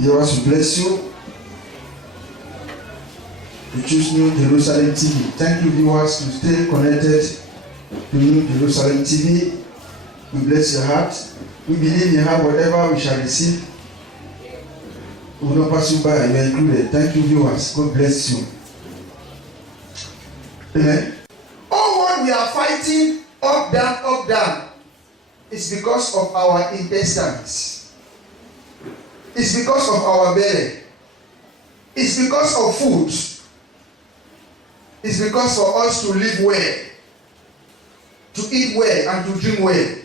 Viewers, we bless you. We choose New Jerusalem TV. Thank you, viewers, to stay connected to New Jerusalem TV. We bless your heart. We believe you have whatever we shall receive. We will not pass you by. You are included. Thank you, viewers. God bless you. Amen. All what we are fighting, up, down, is because of our intestines. It's because of our belly. It's because of food. It's because for us to live well, to eat well, and to drink well.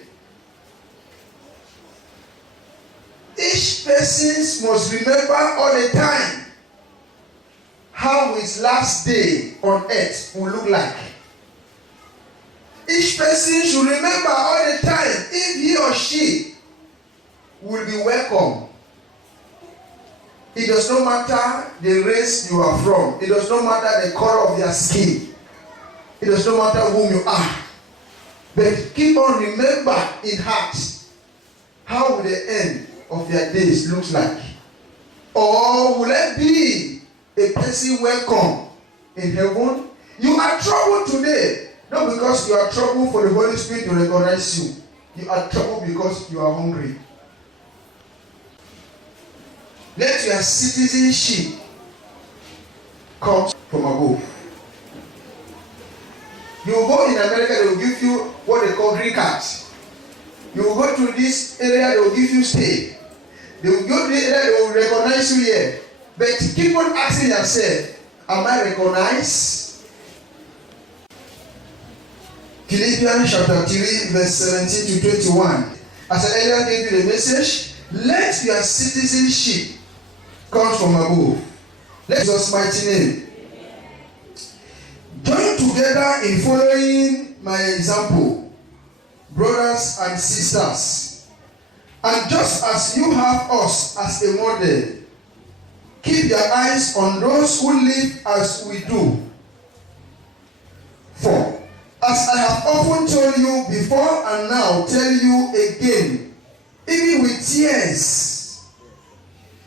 Each person must remember all the time how his last day on earth will look like. Each person should remember all the time if he or she will be welcome. It does not matter the race you are from. It does not matter the color of your skin. It does not matter whom you are. But keep on remember in heart how will the end of your days looks like. Or will it be a person welcome in heaven? You are troubled today, not because you are troubled for the Holy Spirit to recognize you. You are troubled because you are hungry. Let your citizenship come from above. You will go in America, they will give you what they call green cards. You will go to this area, they will give you stay. They will go to the area, they will recognize you here. But keep on asking yourself, am I recognized? Philippians chapter 3, verse 17 to 21. As I earlier gave you the message, let your citizenship come from above. Let Jesus' mighty name. Join together in following my example, brothers and sisters. And just as you have us as a model, keep your eyes on those who live as we do. For, as I have often told you before and now tell you again, even with tears,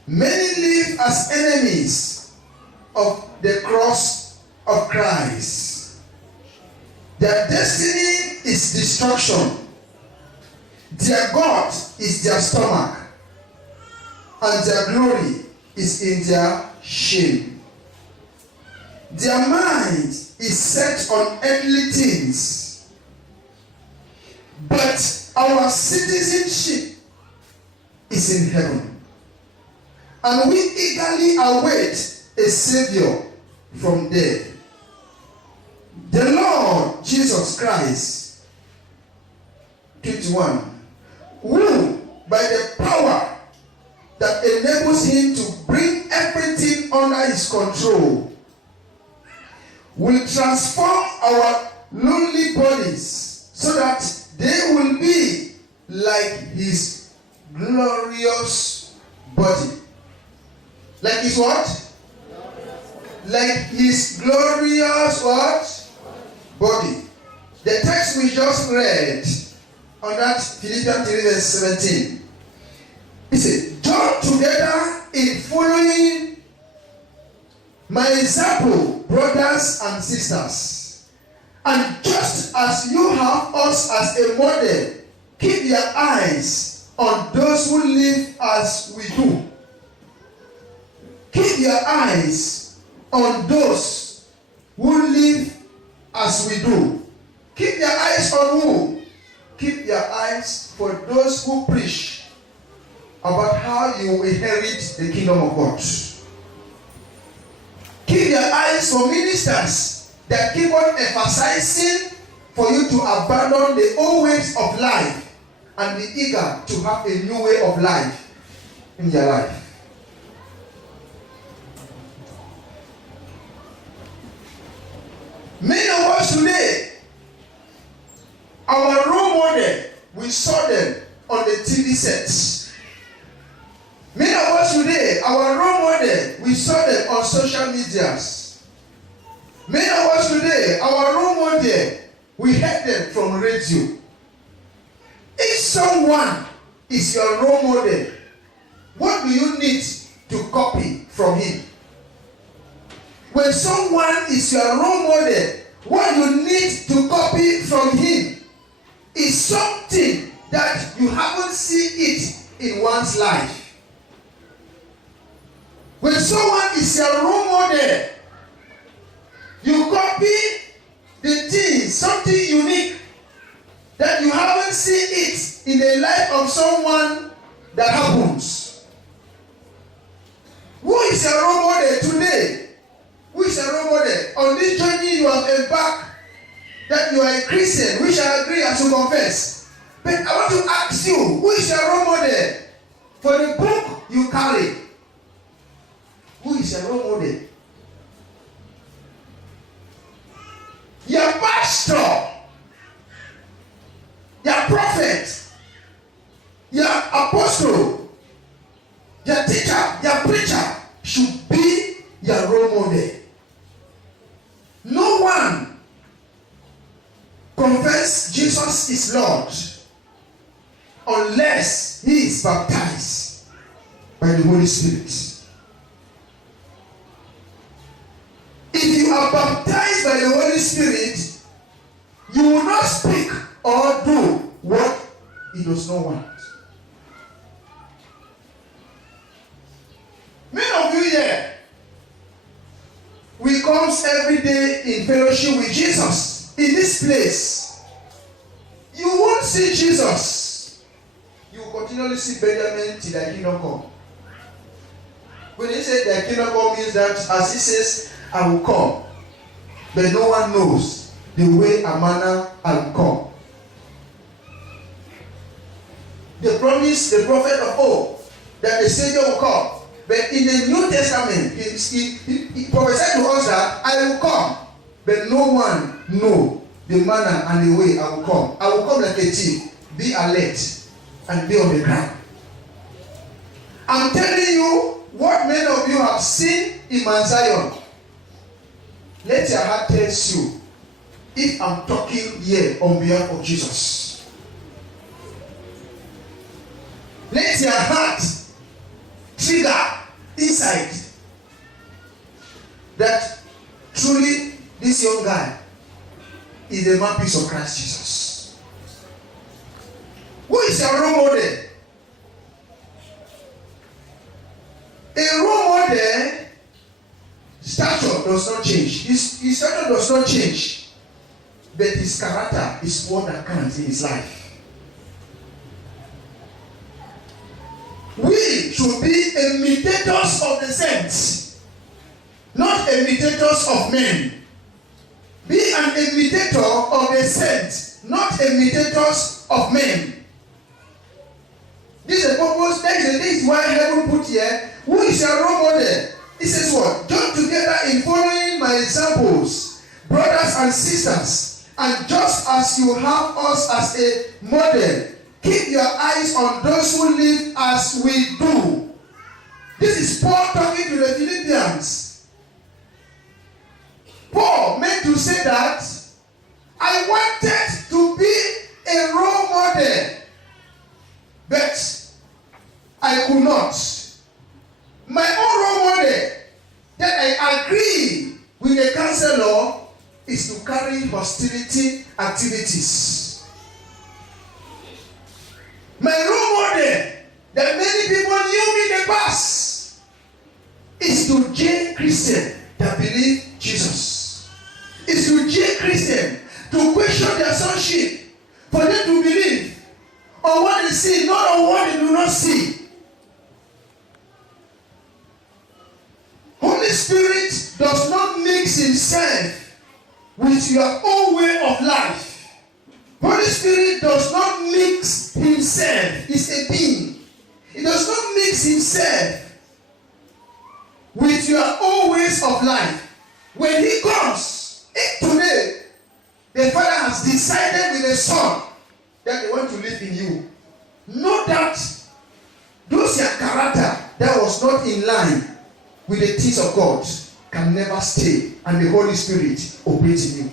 many live as enemies of the cross of Christ. Their destiny is destruction. Their God is their stomach, and their glory is in their shame. Their mind is set on earthly things, but our citizenship is in heaven, and we eagerly await a Savior from there, the Lord Jesus Christ. 21. Who, by the power that enables him to bring everything under his control, will transform our lowly bodies so that they will be like his glorious body. Like his what? Like his glorious what? Body. The text we just read on that Philippians 3 verse 17. He said, join together in following my example, brothers and sisters. And just as you have us as a model, keep your eyes on those who live as we do. Keep your eyes on those who live as we do. Keep your eyes on who? Keep your eyes for those who preach about how you inherit the kingdom of God. Keep your eyes for ministers that keep on emphasizing for you to abandon the old ways of life and be eager to have a new way of life in your life. Many of us today, our role model, we saw them on the TV sets. Many of us today, our role model, we saw them on social medias. Many of us today, our role model, we heard them from radio. If someone is your role model, what do you need to copy from him. When someone is your role model, what you need to copy from him is something that you haven't seen it in one's life. When someone is your role model, you copy the things, something unique that you haven't seen it in the life of someone that happens. Who is your role model today? Who is your role model? On this journey you have embarked, that you are a Christian, we shall agree as you confess. But I want to ask you, who is your role model for the book you carry? Who is your role model? Your pastor, your prophet, your apostle, your teacher, your preacher should be your role model. No one confess Jesus is Lord unless he is baptized by the Holy Spirit. If you are baptized by the Holy Spirit, you will not speak or do what he does not want. Many of you here, we come every day in fellowship with Jesus. In this place, you won't see Jesus. You will continually see Benjamin till the kingdom come. When he said the kingdom come means that, as he says, I will come, but no one knows the way and manner I will come. They promised the prophet of old that the Savior will come. But in the New Testament, he prophesied to us that I will come, but no one knows the manner and the way I will come. I will come like a thief. Be alert and be on the ground. I'm telling you what many of you have seen in Mount Zion. Let your heart tell you if I'm talking here on behalf of Jesus. Let your heart trigger inside that truly this young guy is the mouthpiece of Christ Jesus. Who is your role model? A role model stature does not change. His stature does not change, but his character is what that counts in his life. We should be imitators of the saints, not imitators of men. Be an imitator of the saints, not imitators of men. This is the purpose. This is why heaven put here. Who is your role model? He says what? Join together in following my examples, brothers and sisters, and just as you have us as a model, keep your eyes on those who live as we do. This is Paul talking to the Philippians. Paul meant to say that I wanted to be a role model, but I could not. My own role model that I agree with the counselor is to carry hostility activities. My role model that many people knew me in the past is to J Christian that believe Jesus. Is to J Christian to question their sonship, for them to believe on what they see, not on what they do not see. Holy Spirit does not mix himself with your own way of life. Holy Spirit does not mix himself. He's a being. He does not mix himself with your own ways of life. When he comes, today, the Father has decided with the Son that they want to live in you. Know that those your character that was not in line with the things of God can never stay, and the Holy Spirit operates in you.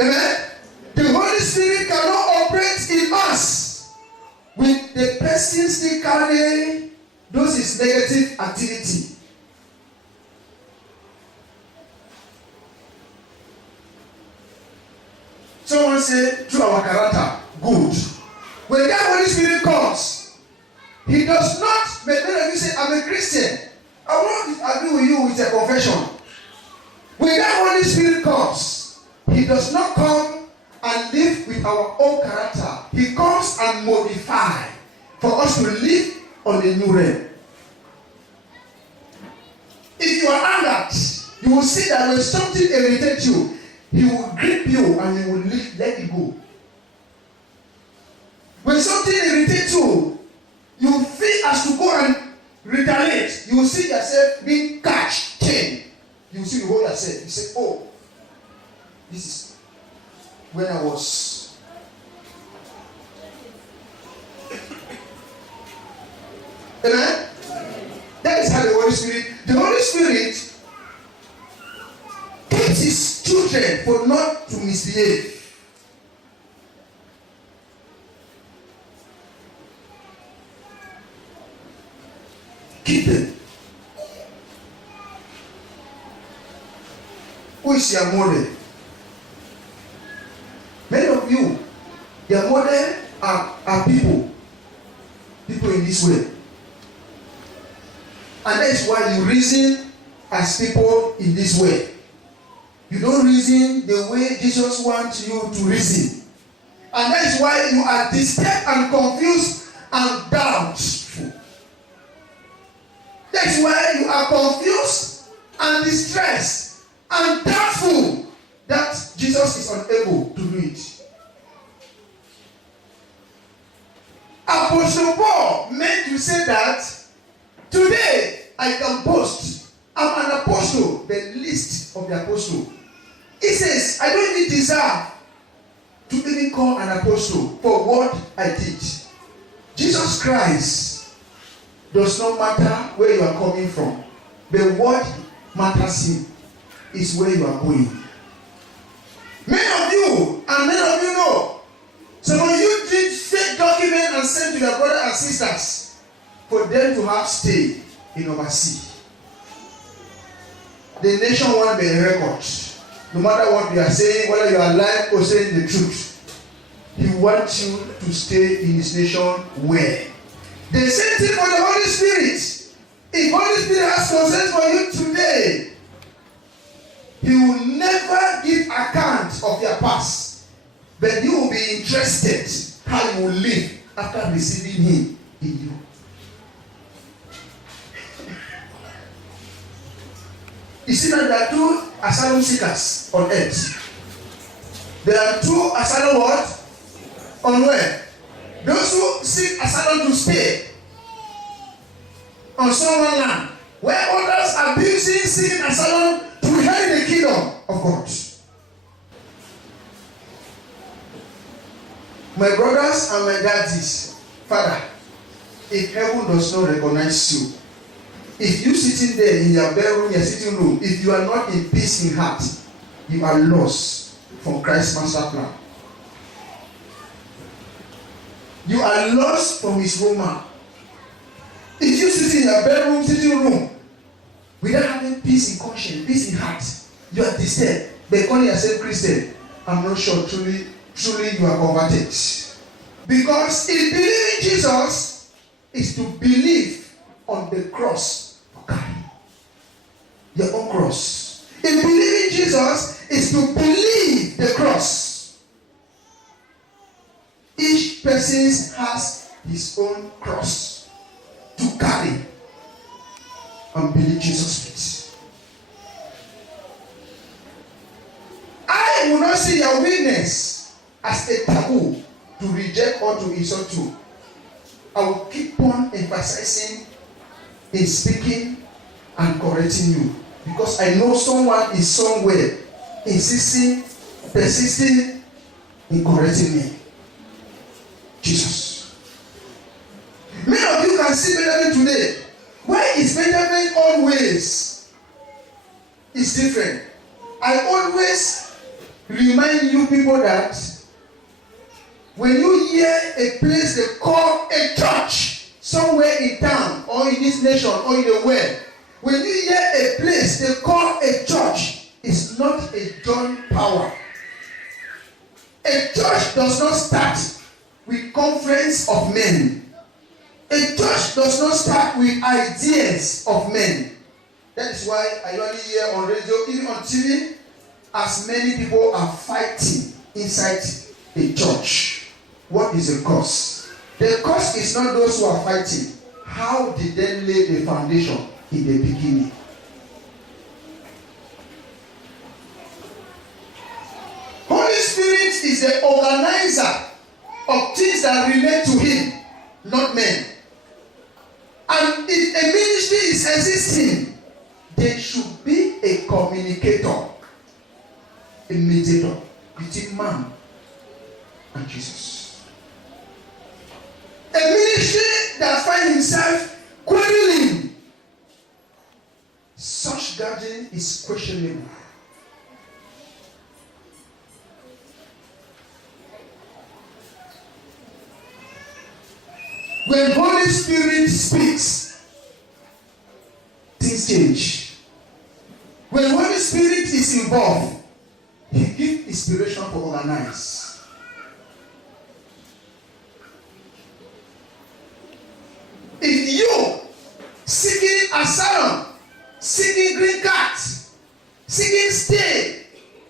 Amen? The Holy Spirit cannot operate in us with the person still carrying Those is negative activity. Someone say, through our character, good. When that Holy Spirit comes, He does not, many of you say, I'm a Christian. I want to agree with you with a confession. When that Holy Spirit comes, He does not come and live with our own character. He comes and modify for us to live on the new realm. If you are angered, you will see that when something irritates you, He will grip you and He will let it go. When something irritates you, you feel as to go and retaliate. You will see yourself being catched, chained. You will see you hold yourself. You say, oh, this is when I was. Amen? That is how the Holy Spirit keeps His children for not to misbehave. Keep them. Who is your model? Many of you, your model are people in this way. And that is why you reason as people in this way. You don't reason the way Jesus wants you to reason. And that is why you are disturbed and confused and doubtful. That's why you are confused and distressed and doubtful that Jesus is unable to do it. Apostle Paul meant to say that today I can boast. I'm an apostle, the least of the apostle. He says, I don't even deserve to even call an apostle for what I did. Jesus Christ does not matter where you are coming from, but what matters Him is where you are going. Many of you, and many of you know, some of you did fake documents and sent to your brothers and sisters for them to have stay in overseas. The nation wants the record. No matter what you are saying, whether you are lying or saying the truth, He wants you to stay in His nation where? The same thing for the Holy Spirit. If Holy Spirit has concerns for you today, He will never give account of your past, but you will be interested how you will live after receiving Him in you. You see that there are two asylum seekers on earth. There are two asylum what? On where? Those who seek asylum to stay on someone's land, where others are seeking asylum to inherit the kingdom of God. My brothers and my daddies, Father, if heaven does not recognize you, if you sitting there in your bedroom, your sitting room, if you are not in peace in heart, you are lost from Christ's master plan. You are lost from His Roman. If you sit in your bedroom, sitting room, without having peace in conscience, peace in heart, you are disturbed. They call yourself Christian. I'm not sure truly you are converted. Because if believing Jesus is to believe on the cross, okay, your own cross. If believing Jesus is to believe the cross, each person has his own cross to carry and believe Jesus with. I will not see your witness as a taboo to reject or to insult you. I will keep on emphasizing in speaking and correcting you, because I know someone is somewhere insisting, persisting in correcting me. Jesus. Many of you can see Benjamin today. Why is Benjamin always is different? I always remind you people that when you hear a place they call a church, somewhere in town or in this nation or in the world, when you hear a place they call a church, it's not a joint power. A church does not start with conference of men. A church does not start with ideas of men. That is why I only hear on radio, even on TV, as many people are fighting inside a church. What is the cause? The cause is not those who are fighting. How did they lay the foundation in the beginning? Holy Spirit is the organizer of things that relate to Him, not men. And if a ministry is existing, there should be a communicator, a mediator between man and Jesus. A ministry that finds himself quarreling, such gathering is questionable. When Holy Spirit speaks, things change. When Holy Spirit is involved, He gives inspiration to organize. If you seeking asylum, seeking green card, seeking stay,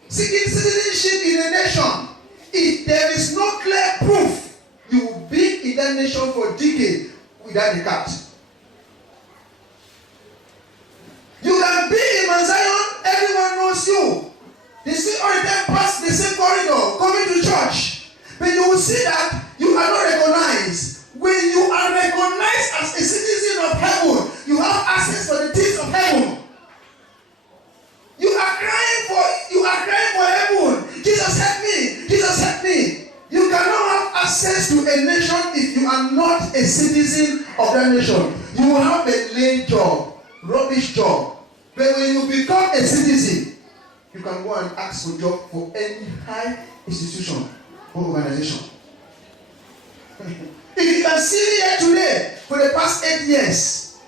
seeking citizenship in a nation, if there is no clear proof, you will be in that nation for decades without the card. You can be in Mount Zion, everyone knows you. They see all the time pass the same corridor, coming to church. But you will see that you are not recognized. When you are recognized as a citizen of heaven, you have access for the things of heaven. You are crying for heaven. Jesus help me. Jesus help me. You cannot have access to a nation if you are not a citizen of that nation. You will have a lame job, rubbish job. But when you become a citizen, you can go and ask for a job for any high institution or organization. If you can see here today for the past 8 years,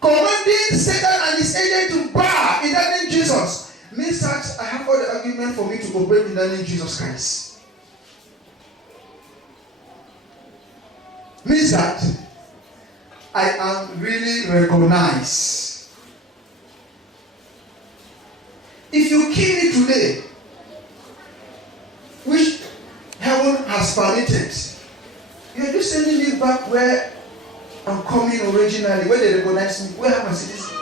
commanding Satan and his agent to bow in the name of Jesus, means that I have all the argument for me to operate in the name of Jesus Christ. Means that I am really recognized. If you kill me today, which heaven has permitted, you are just sending me back where I'm coming originally, where they recognize me, where I'm a citizen.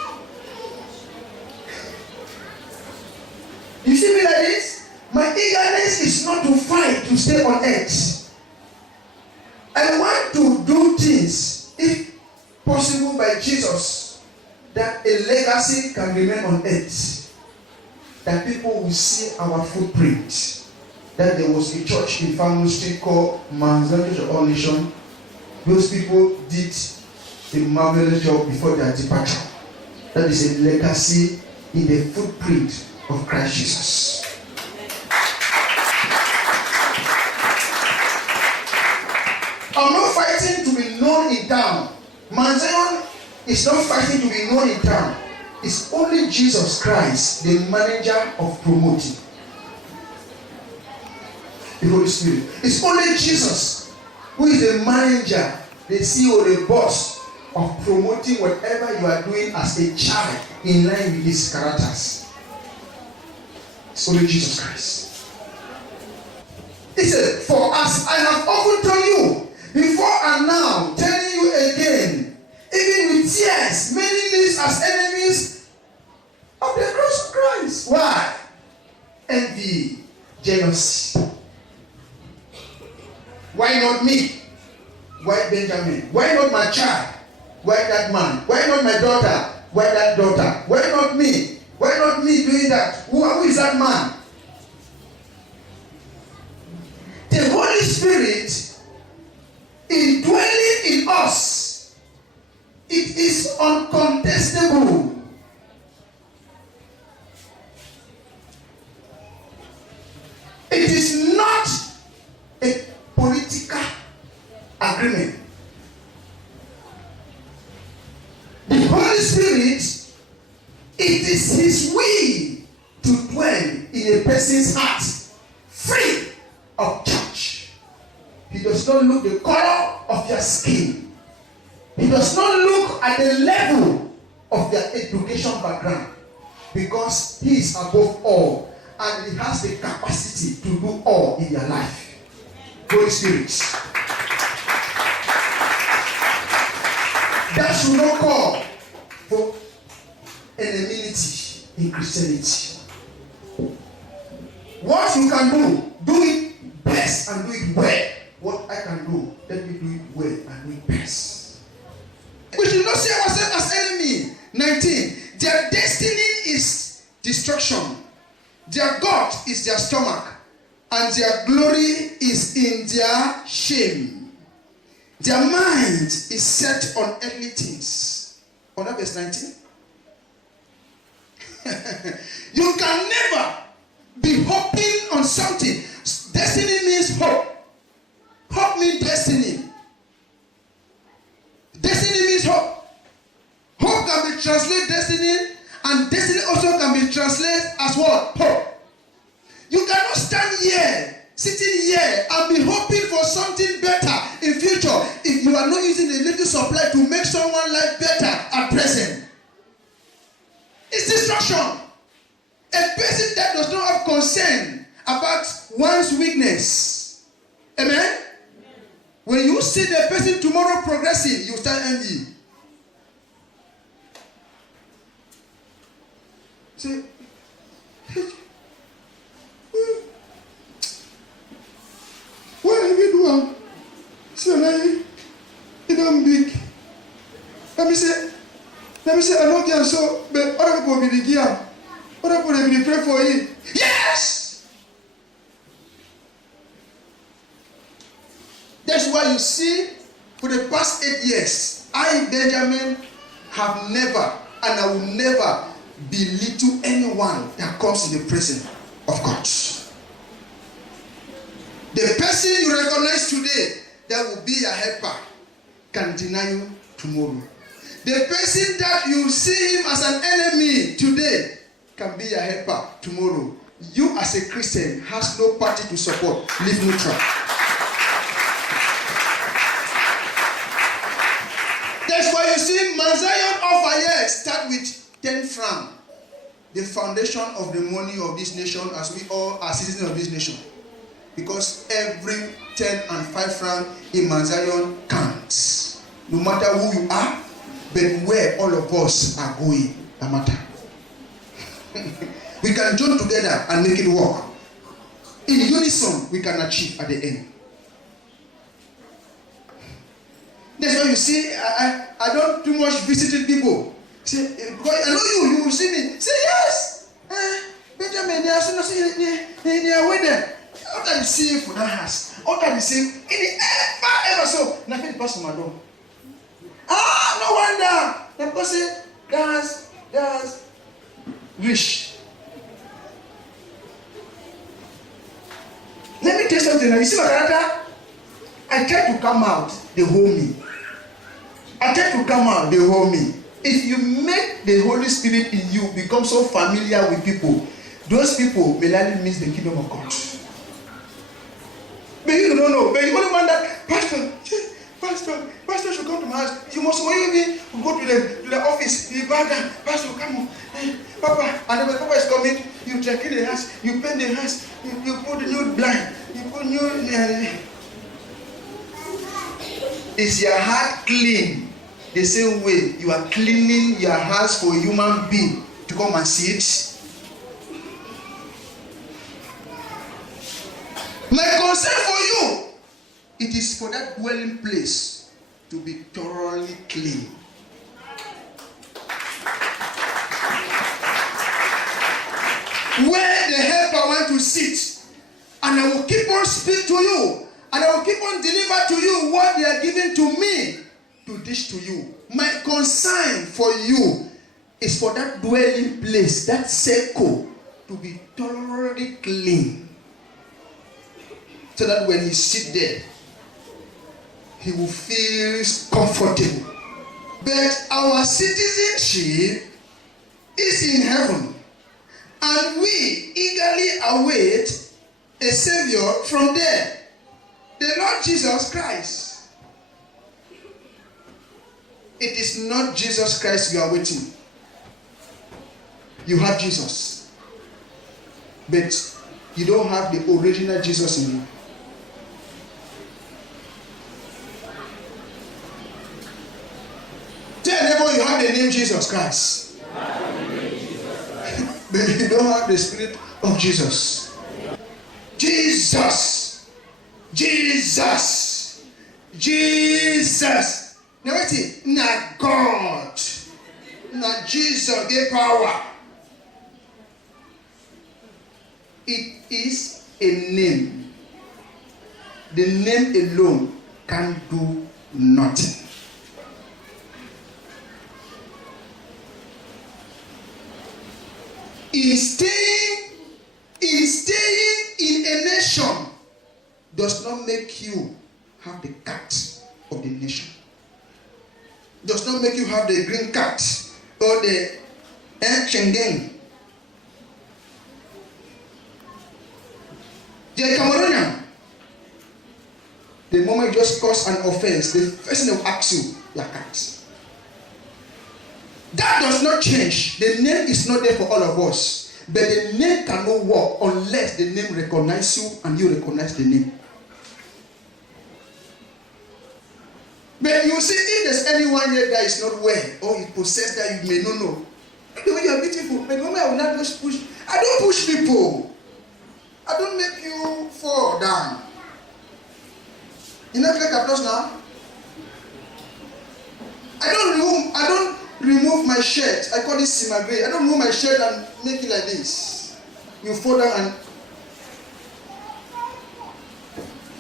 You see me like this? My eagerness is not to fight to stay on earth. I want to do things, if possible by Jesus, that a legacy can remain on earth. That people will see our footprint. That there was a church in Family Street called Mount Zion Church of All Nations. Those people did a marvelous job before their departure. That is a legacy in the footprint of Christ Jesus. I'm not fighting to be known in town. Mount Zion is not fighting to be known in town. It's only Jesus Christ, the manager of promoting. The Holy Spirit. It's only Jesus who is the manager, the CEO, the boss of promoting whatever you are doing as a child in line with his characters. It's only Jesus Christ. He said, for us, I have often told you, before and now, telling you again, even with tears, many live as enemies of the cross of Christ. Why? Envy, jealousy. Why not me? Why Benjamin? Why not my child? Why that man? Why not my daughter? Why that daughter? Why not me? Why not me doing that? Who is that man? The Holy Spirit indwelling in us, it is uncontestable. It is not a political agreement. Spirit, it is his will to dwell in a person's heart, free of charge. He does not look the color of your skin. He does not look at the level of their education background, because he is above all and he has the capacity to do all in your life. Holy Spirit. That should not call for enmity in Christianity. What you can do it best and do it well. What I can do, let me do it well and do it best. We should not see ourselves as enemy. 19. Their destiny is destruction. Their God is their stomach, and their glory is in their shame. Their mind is set on earthly things. On that verse 19. You can never be hoping on something. Destiny means hope. Hope means destiny. Destiny means hope. Hope can be translated destiny, and destiny also can be translated as what? Hope. You cannot stand here, sitting here, and be hoping for something better in future if you are not using the little supply to make someone's life better at present. It's destruction. A person that does not have concern about one's weakness. Amen? When you see the person tomorrow progressing, you start envy. Say, what are you doing? So like, it don't big. Let me say, I don't care so, but other people will be the gear. Other people will be pray for you. Yes! That's why you see, for the past 8 years, I, Benjamin, have never, and I will never belittle anyone that comes in the presence of God. The person you recognize today that will be a helper can deny you tomorrow. The person that you see him as an enemy today can be a helper tomorrow. You as a Christian has no party to support. Live neutral. That's why you see Mount Zion of Fire start with 10 francs. The foundation of the money of this nation, as we all are citizens of this nation. Because every 10 and 5 francs in Mount Zion counts. No matter who you are, but where all of us are going, no matter. We can join together and make it work. In unison, we can achieve at the end. That's why you see, I don't too much visiting people. Say, because I know you will see me. Say, yes. Benjamin, they are so not saying they are with them. What are you seeing for that house? What are you seeing? In the ever so. Nothing pass my door. No wonder. The person that's rich. Let me tell you something. You see my character? I try to come out, they hold me. I try to come out, they hold me. If you make the Holy Spirit in you become so familiar with people, those people may likely miss the kingdom of God. But you don't know. But you only want that, Pastor should come to my house. You must wait me. Go to the office. You bow down. Pastor, come on. Hey, Papa. And when Papa is coming, you check in the house. You paint the house. You put the new blind. You put new. Is your heart clean? The same way you are cleaning your house for a human being to come and see it. My concern for you, it is for that dwelling place to be thoroughly clean. Where the helper want to sit, and I will keep on speak to you, and I will keep on deliver to you what they are giving to me to dish to you. My concern for you is for that dwelling place, that circle, to be thoroughly clean. So that when he sits there, he will feel comfortable. But our citizenship is in heaven, and we eagerly await a Savior from there, the Lord Jesus Christ. It is not Jesus Christ you are waiting. You have Jesus, but you don't have the original Jesus in you. Tell neighbor you have the name Jesus Christ, but you don't have the Spirit of Jesus. Jesus, Jesus, Jesus. Now wait, not God, not Jesus gave power. It is a name. The name alone can do nothing. In staying in a nation does not make you have the card of the nation. Does not make you have the green card or the Schengen. You're a Cameroonian. The moment you just cause an offense, the first thing they will ask you, your card. That does not change. The name is not there for all of us. But the name cannot work unless the name recognizes you and you recognize the name. But you see, if there's anyone here that is not well or is possessed that you may not know, the way you are beautiful, but the moment I will not just push. I don't push people. I don't make you fall down. You know like applause now? I don't remove my shirt. I call it simagre. I don't remove my shirt and make it like this. You fall down and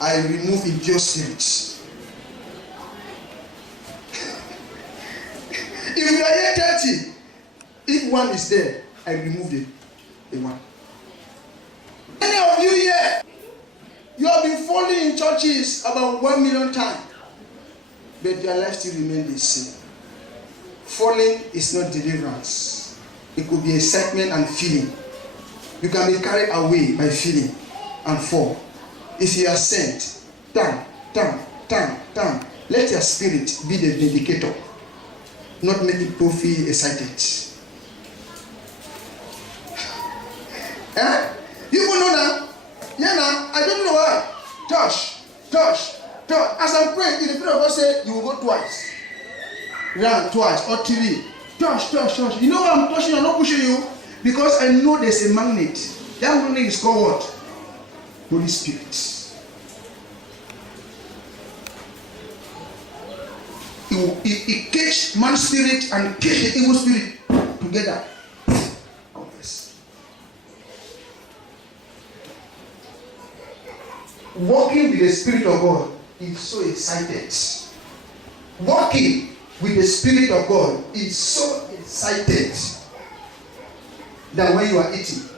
I remove impure spirits. If you are here 30, if one is there, I remove the one. Many of you here, you have been falling in churches about 1 million times, but your life still remains the same. Falling is not deliverance. It could be excitement and feeling. You can be carried away by feeling and fall. If you are sent, turn. Let your spirit be the vindicator, not make people feel excited. You will know now. Yeah, now I don't know why. Touch. As I'm praying, in the prayer of God say you will go twice. Run twice or 3. Touch. You know why I'm touching? I'm not pushing you because I know there's a magnet. That magnet is called what? Holy Spirit. It catch man's spirit and catch the evil spirit together. Walking with the Spirit of God is so excited. Walking with the Spirit of God is so excited that when you are eating,